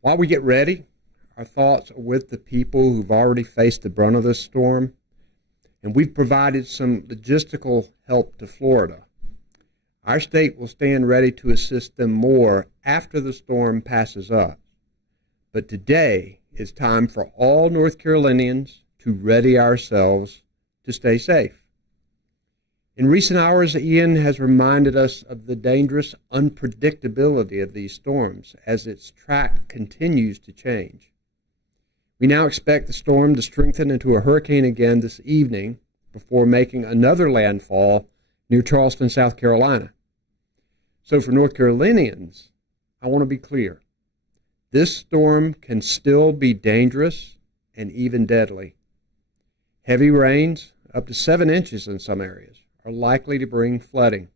While we get ready, our thoughts are with the people who've already faced the brunt of this storm, and we've provided some logistical help to Florida. Our state will stand ready to assist them more after the storm passes up. But today is time for all North Carolinians to ready ourselves to stay safe. In recent hours, Ian has reminded us of the dangerous unpredictability of these storms as its track continues to change. We now expect the storm to strengthen into a hurricane again this evening before making another landfall near Charleston, South Carolina. So for North Carolinians, I want to be clear. This storm can still be dangerous and even deadly. Heavy rains, up to 7 inches in some areas, are likely to bring flooding.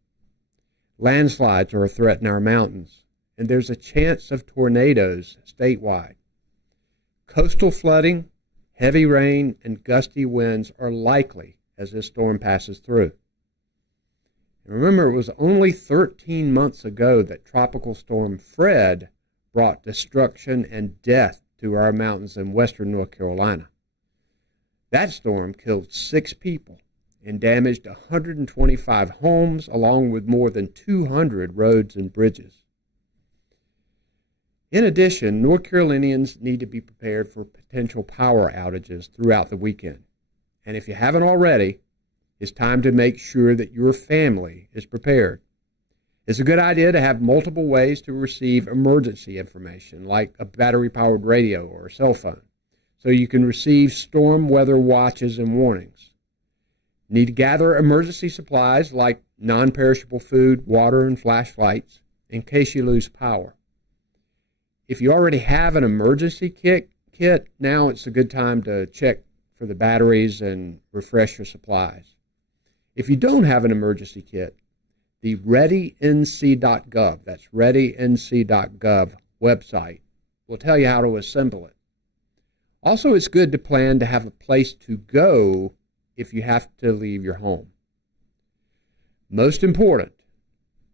Landslides are a threat in our mountains, and there's a chance of tornadoes statewide. Coastal flooding, heavy rain, and gusty winds are likely as this storm passes through. And remember, it was only 13 months ago that Tropical Storm Fred brought destruction and death to our mountains in western North Carolina. That storm killed 6 people and damaged 125 homes, along with more than 200 roads and bridges. In addition, North Carolinians need to be prepared for potential power outages throughout the weekend. And if you haven't already, it's time to make sure that your family is prepared. It's a good idea to have multiple ways to receive emergency information, like a battery-powered radio or a cell phone, so you can receive storm weather watches and warnings. Need to gather emergency supplies like non-perishable food, water, and flashlights in case you lose power. If you already have an emergency kit, now it's a good time to check for the batteries and refresh your supplies. If you don't have an emergency kit, the readync.gov, that's readync.gov website, will tell you how to assemble it. Also, it's good to plan to have a place to go if you have to leave your home. Most important,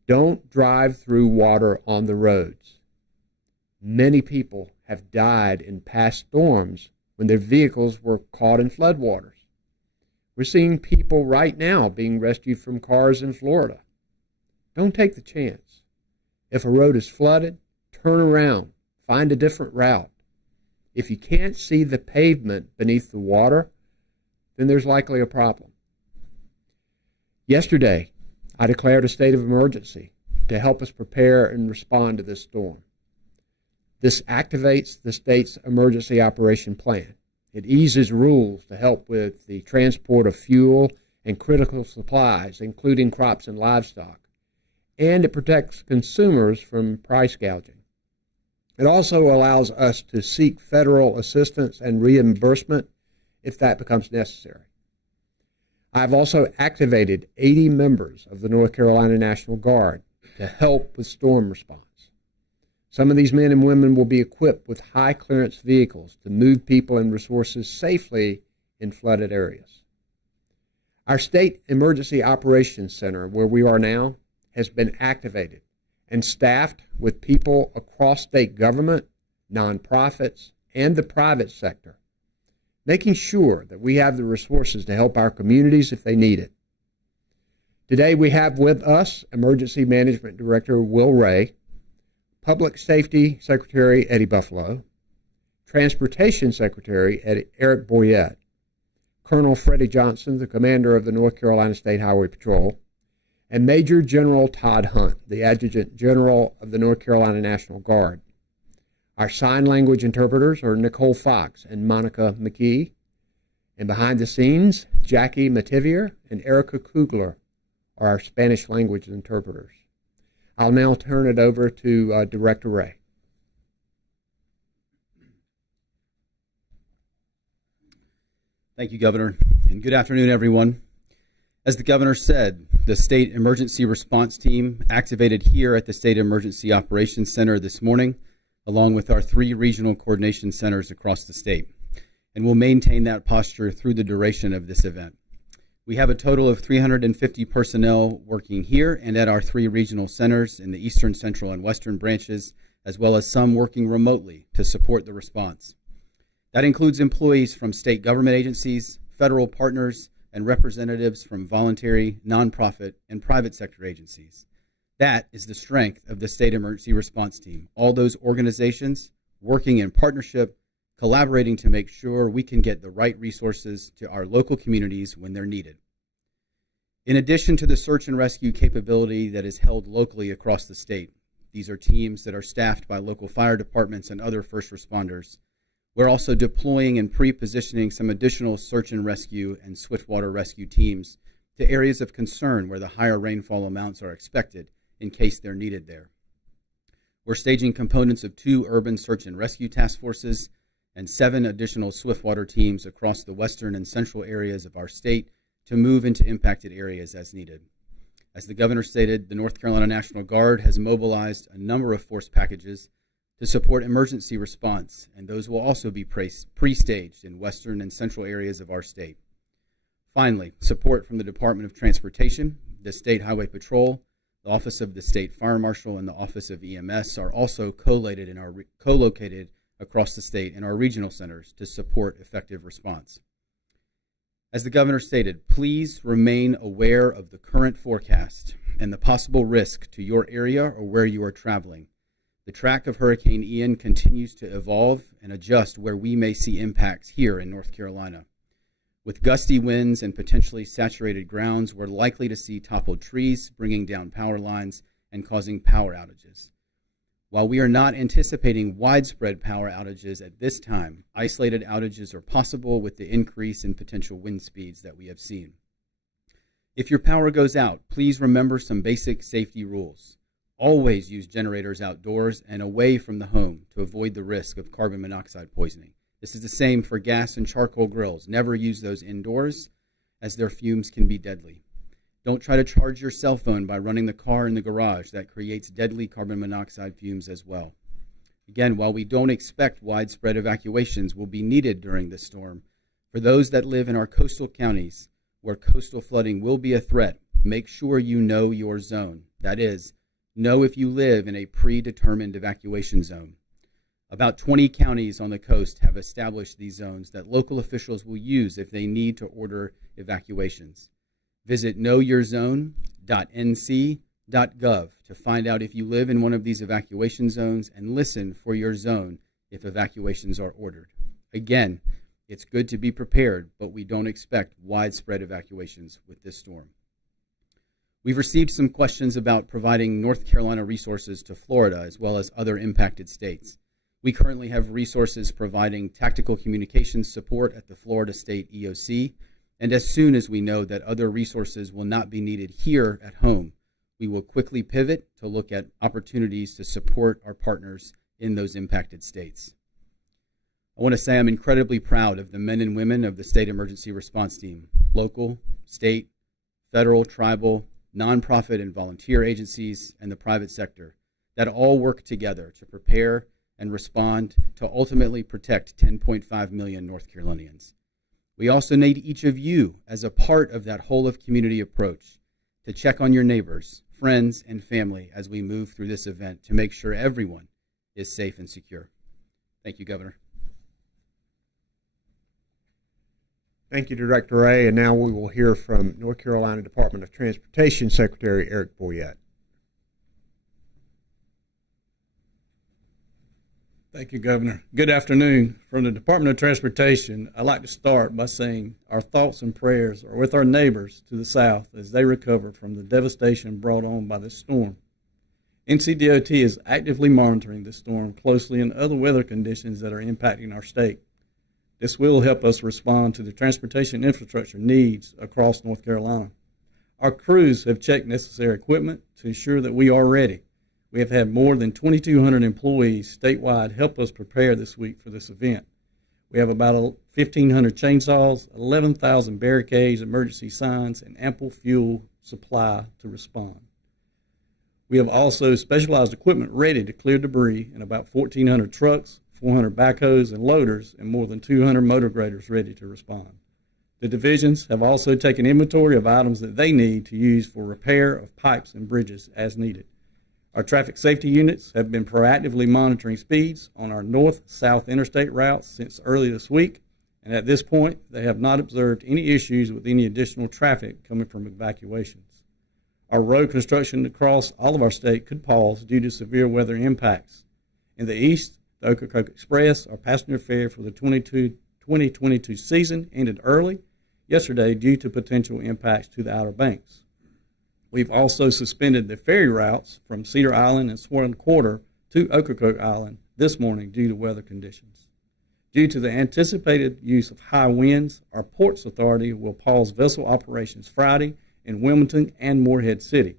don't drive through water on the roads. Many people have died in past storms when their vehicles were caught in floodwaters. We're seeing people right now being rescued from cars in Florida. Don't take the chance. If a road is flooded, turn around, find a different route. If you can't see the pavement beneath the water, then there's likely a problem. Yesterday, I declared a state of emergency to help us prepare and respond to this storm. This activates the state's emergency operation plan. It eases rules to help with the transport of fuel and critical supplies, including crops and livestock, and it protects consumers from price gouging. It also allows us to seek federal assistance and reimbursement if that becomes necessary. I've also activated 80 members of the North Carolina National Guard to help with storm response. Some of these men and women will be equipped with high-clearance vehicles to move people and resources safely in flooded areas. Our State Emergency Operations Center, where we are now, has been activated and staffed with people across state government, nonprofits, and the private sector, making sure that we have the resources to help our communities if they need it. Today we have with us Emergency Management Director Will Ray, Public Safety Secretary Eddie Buffalo, Transportation Secretary Eric Boyette, Colonel Freddie Johnson, the commander of the North Carolina State Highway Patrol, and Major General Todd Hunt, the Adjutant General of the North Carolina National Guard. Our sign language interpreters are Nicole Fox and Monica McKee, and behind the scenes, Jackie Mativier and Erica Kugler are our Spanish language interpreters. I'll now turn it over to Director Ray. Thank you, Governor, and good afternoon, everyone. As the Governor said, the State Emergency Response Team activated here at the State Emergency Operations Center this morning, along with our 3 regional coordination centers across the state, and will maintain that posture through the duration of this event. We have a total of 350 personnel working here and at our 3 regional centers in the eastern, central, and western branches, as well as some working remotely to support the response. That includes employees from state government agencies, federal partners, and representatives from voluntary, nonprofit, and private sector agencies. That is the strength of the State Emergency Response Team. All those organizations working in partnership, collaborating to make sure we can get the right resources to our local communities when they're needed. In addition to the search and rescue capability that is held locally across the state, these are teams that are staffed by local fire departments and other first responders. We're also deploying and pre-positioning some additional search and rescue and swiftwater rescue teams to areas of concern where the higher rainfall amounts are expected in case they're needed there. We're staging components of 2 urban search and rescue task forces and 7 additional swiftwater teams across the western and central areas of our state to move into impacted areas as needed. As the governor stated, the North Carolina National Guard has mobilized a number of force packages to support emergency response, and those will also be pre-staged in western and central areas of our state. Finally, support from the Department of Transportation, the State Highway Patrol, the Office of the State Fire Marshal, and the Office of EMS are also co-located across the state in our regional centers to support effective response. As the governor stated, please remain aware of the current forecast and the possible risk to your area or where you are traveling. The track of Hurricane Ian continues to evolve and adjust where we may see impacts here in North Carolina. With gusty winds and potentially saturated grounds, we're likely to see toppled trees, bringing down power lines and causing power outages. While we are not anticipating widespread power outages at this time, isolated outages are possible with the increase in potential wind speeds that we have seen. If your power goes out, please remember some basic safety rules. Always use generators outdoors and away from the home to avoid the risk of carbon monoxide poisoning. This is the same for gas and charcoal grills. Never use those indoors, as their fumes can be deadly. Don't try to charge your cell phone by running the car in the garage. That creates deadly carbon monoxide fumes as well. Again, while we don't expect widespread evacuations will be needed during this storm, for those that live in our coastal counties where coastal flooding will be a threat, make sure you know your zone. That is, know if you live in a predetermined evacuation zone. About 20 counties on the coast have established these zones that local officials will use if they need to order evacuations. Visit knowyourzone.nc.gov to find out if you live in one of these evacuation zones and listen for your zone if evacuations are ordered. Again, it's good to be prepared, but we don't expect widespread evacuations with this storm. We've received some questions about providing North Carolina resources to Florida as well as other impacted states. We currently have resources providing tactical communications support at the Florida State EOC, and as soon as we know that other resources will not be needed here at home, we will quickly pivot to look at opportunities to support our partners in those impacted states. I want to say I'm incredibly proud of the men and women of the State Emergency Response Team, local, state, federal, tribal, nonprofit and volunteer agencies, and the private sector that all work together to prepare and respond to ultimately protect 10.5 million North Carolinians. We also need each of you as a part of that whole of community approach to check on your neighbors, friends, and family as we move through this event to make sure everyone is safe and secure. Thank you, Governor. Thank you, Director Ray. And now we will hear from North Carolina Department of Transportation Secretary Eric Boyette. Thank you, Governor. Good afternoon. From the Department of Transportation, I'd like to start by saying our thoughts and prayers are with our neighbors to the south as they recover from the devastation brought on by this storm. NCDOT is actively monitoring this storm closely and other weather conditions that are impacting our state. This will help us respond to the transportation infrastructure needs across North Carolina. Our crews have checked necessary equipment to ensure that we are ready. We have had more than 2,200 employees statewide help us prepare this week for this event. We have about 1,500 chainsaws, 11,000 barricades, emergency signs, and ample fuel supply to respond. We have also specialized equipment ready to clear debris and about 1,400 trucks, 400 backhoes and loaders, and more than 200 motor graders ready to respond. The divisions have also taken inventory of items that they need to use for repair of pipes and bridges as needed. Our traffic safety units have been proactively monitoring speeds on our north-south interstate routes since early this week, and at this point, they have not observed any issues with any additional traffic coming from evacuations. Our road construction across all of our state could pause due to severe weather impacts. In the east, the Ocracoke Express, our passenger ferry for the 2022 season, ended early yesterday due to potential impacts to the Outer Banks. We've also suspended the ferry routes from Cedar Island and Swan Quarter to Ocracoke Island this morning due to weather conditions. Due to the anticipated use of high winds, our Ports Authority will pause vessel operations Friday in Wilmington and Morehead City.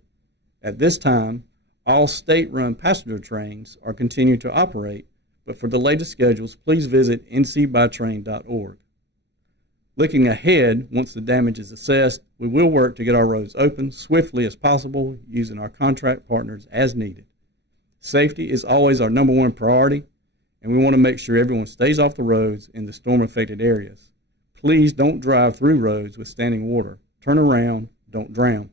At this time, all state-run passenger trains are continuing to operate, but for the latest schedules, please visit ncbytrain.org. Looking ahead, once the damage is assessed, we will work to get our roads open swiftly as possible using our contract partners as needed. Safety is always our number one priority, and we want to make sure everyone stays off the roads in the storm-affected areas. Please don't drive through roads with standing water. Turn around, don't drown.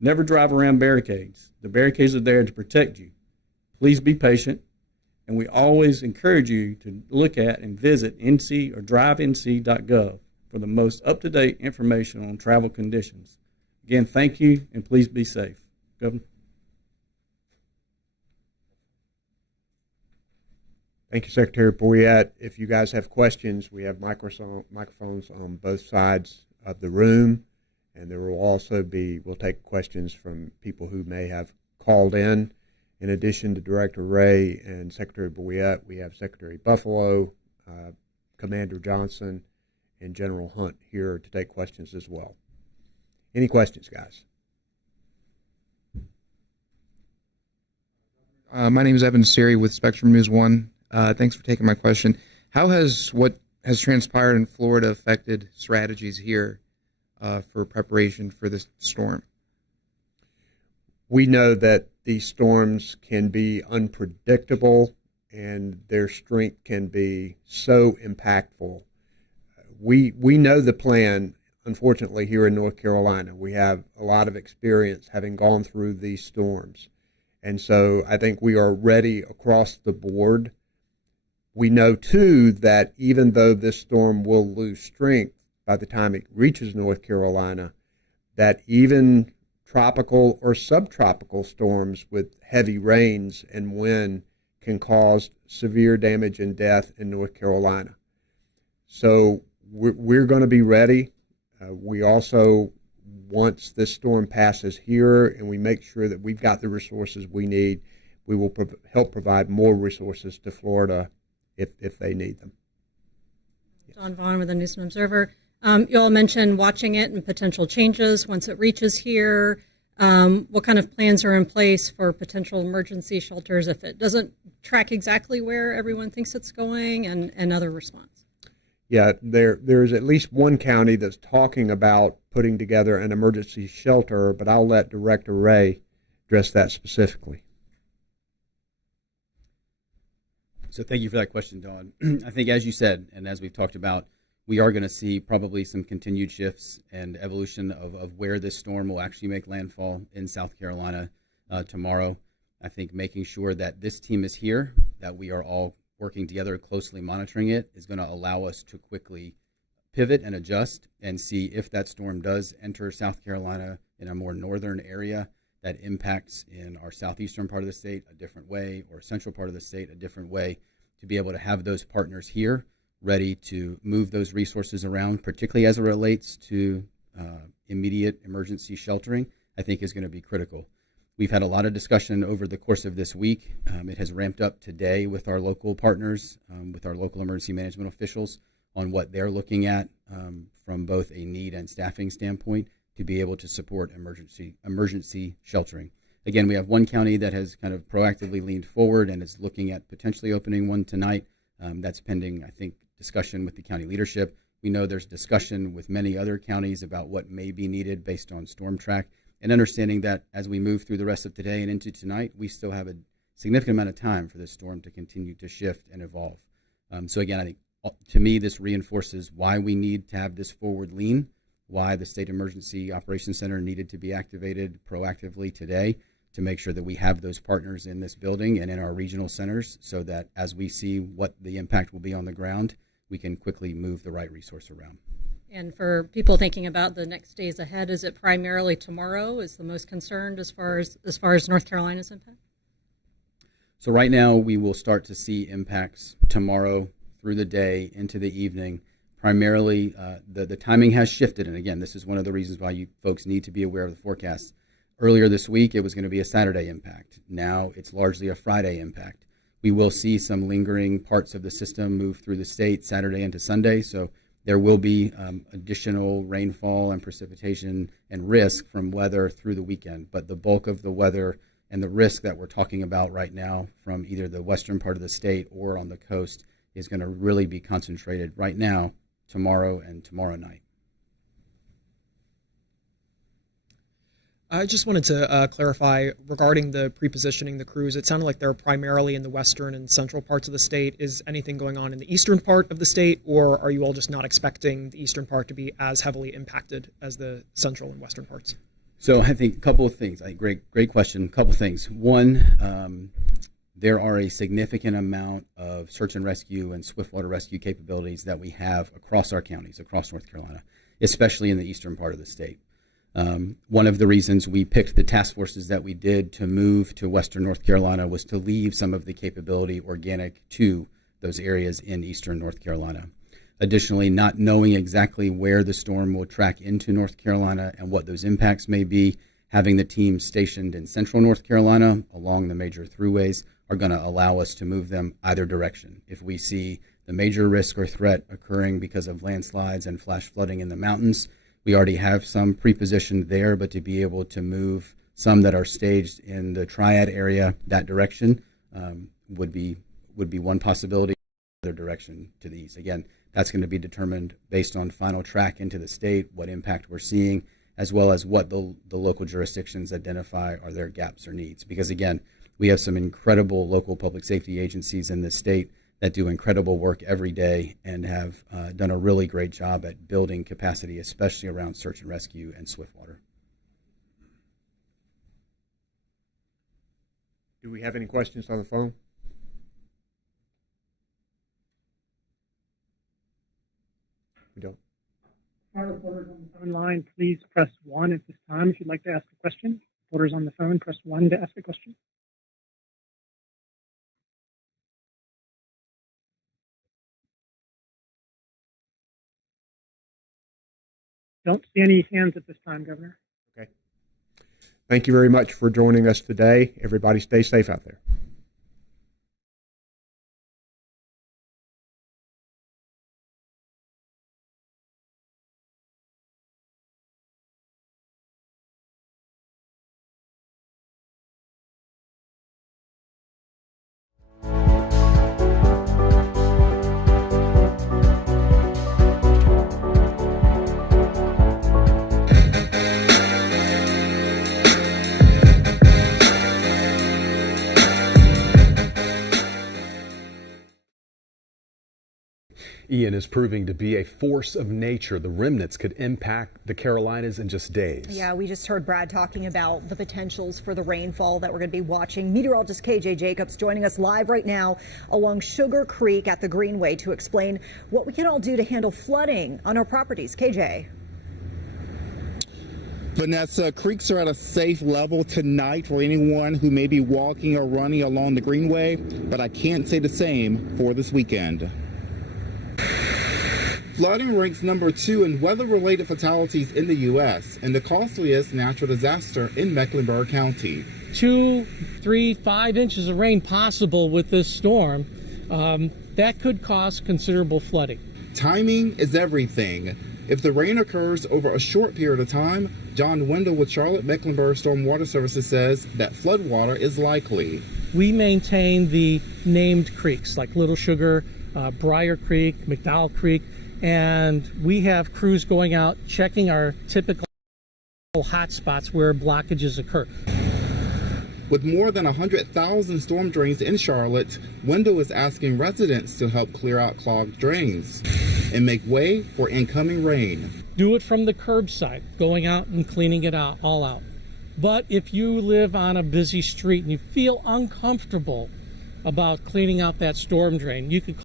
Never drive around barricades. The barricades are there to protect you. Please be patient, and we always encourage you to look at and visit NC or drivenc.gov for the most up-to-date information on travel conditions. Again, thank you, and please be safe. Governor. Thank you, Secretary Boyette. If you guys have questions, we have microphones on both sides of the room, and there will also be, we'll take questions from people who may have called in. In addition to Director Ray and Secretary Boyette, we have Secretary Buffalo, Commander Johnson, and General Hunt here to take questions as well. Any questions, guys? My name is Evan Siri with Spectrum News 1. Thanks for taking my question. How has what has transpired in Florida affected strategies here for preparation for this storm? We know that these storms can be unpredictable and their strength can be so impactful. We know the plan, unfortunately, here in North Carolina. We have a lot of experience having gone through these storms. And so I think we are ready across the board. We know, too, that even though this storm will lose strength by the time it reaches North Carolina, that even tropical or subtropical storms with heavy rains and wind can cause severe damage and death in North Carolina. So we're going to be ready. We also, once this storm passes here and we make sure that we've got the resources we need, we will help provide more resources to Florida if they need them. John Vaughn with the News and Observer. You all mentioned watching it and potential changes once it reaches here. What kind of plans are in place for potential emergency shelters if it doesn't track exactly where everyone thinks it's going, and other response? Yeah, there's at least one county that's talking about putting together an emergency shelter, but I'll let Director Ray address that specifically. So thank you for that question, Dawn. I think, as you said, and as we've talked about, we are going to see probably some continued shifts and evolution of where this storm will actually make landfall in South Carolina tomorrow. I think making sure that this team is here, that we are all working together, closely monitoring it, is going to allow us to quickly pivot and adjust and see if that storm does enter South Carolina in a more northern area that impacts in our southeastern part of the state a different way, or central part of the state a different way, to be able to have those partners here ready to move those resources around, particularly as it relates to immediate emergency sheltering, I think is going to be critical. We've had a lot of discussion over the course of this week. It has ramped up today with our local partners, with our local emergency management officials, on what they're looking at from both a need and staffing standpoint to be able to support emergency sheltering. Again, we have one county that has kind of proactively leaned forward and is looking at potentially opening one tonight. That's pending, I think, discussion with the county leadership. We know there's discussion with many other counties about what may be needed based on storm track, and understanding that as we move through the rest of today and into tonight, we still have a significant amount of time for this storm to continue to shift and evolve. So again, I think to me, this reinforces why we need to have this forward lean, why the State Emergency Operations Center needed to be activated proactively today to make sure that we have those partners in this building and in our regional centers so that as we see what the impact will be on the ground, we can quickly move the right resource around. And for people thinking about the next days ahead, is it primarily tomorrow is the most concerned as far as North Carolina's impact? So right now we will start to see impacts tomorrow through the day into the evening. Primarily, the timing has shifted, and again, this is one of the reasons why you folks need to be aware of the forecast. Earlier this week, it was going to be a Saturday impact. Now it's largely a Friday impact. We will see some lingering parts of the system move through the state Saturday into Sunday, so there will be additional rainfall and precipitation and risk from weather through the weekend. But the bulk of the weather and the risk that we're talking about right now from either the western part of the state or on the coast is going to really be concentrated right now, tomorrow and tomorrow night. I just wanted to clarify regarding the pre-positioning the crews. It sounded like they're primarily in the western and central parts of the state. Is anything going on in the eastern part of the state, or are you all just not expecting the eastern part to be as heavily impacted as the central and western parts? So I think a couple of things. Great question. A couple of things. One, there are a significant amount of search and rescue and swiftwater rescue capabilities that we have across our counties, across North Carolina, especially in the eastern part of the state. One of the reasons we picked the task forces that we did to move to western North Carolina was to leave some of the capability organic to those areas in eastern North Carolina. Additionally, not knowing exactly where the storm will track into North Carolina and what those impacts may be, having the team stationed in central North Carolina along the major throughways are going to allow us to move them either direction. If we see the major risk or threat occurring because of landslides and flash flooding in the mountains, we already have some pre-positioned there, but to be able to move some that are staged in the Triad area that direction would be one possibility. Other direction to the east. Again, that's going to be determined based on final track into the state, what impact we're seeing, as well as what the local jurisdictions identify are their gaps or needs. Because again, we have some incredible local public safety agencies in the state that do incredible work every day and have done a really great job at building capacity, especially around search and rescue and swiftwater. Do we have any questions on the phone? We don't. Our reporters on the phone line, please press 1 at this time if you'd like to ask a question. Reporters on the phone, press 1 to ask a question. Don't see any hands at this time, Governor. Okay. Thank you very much for joining us today. Everybody stay safe out there. Ian is proving to be a force of nature. The remnants could impact the Carolinas in just days. Yeah, we just heard Brad talking about the potentials for the rainfall that we're going to be watching. Meteorologist KJ Jacobs joining us live right now along Sugar Creek at the Greenway to explain what we can all do to handle flooding on our properties. KJ. Vanessa, creeks are at a safe level tonight for anyone who may be walking or running along the Greenway, but I can't say the same for this weekend. Flooding ranks number 2 in weather-related fatalities in the U.S. and the costliest natural disaster in Mecklenburg County. 2, 3, 5 inches of rain possible with this storm. That could cause considerable flooding. Timing is everything. If the rain occurs over a short period of time, John Wendell with Charlotte-Mecklenburg Stormwater Services says that floodwater is likely. We maintain the named creeks like Little Sugar, Briar Creek, McDowell Creek, and we have crews going out checking our typical hot spots where blockages occur. With more than 100,000 storm drains in Charlotte, Wendell is asking residents to help clear out clogged drains and make way for incoming rain. Do it from the curbside, going out and cleaning it out, all out. But if you live on a busy street and you feel uncomfortable about cleaning out that storm drain, you could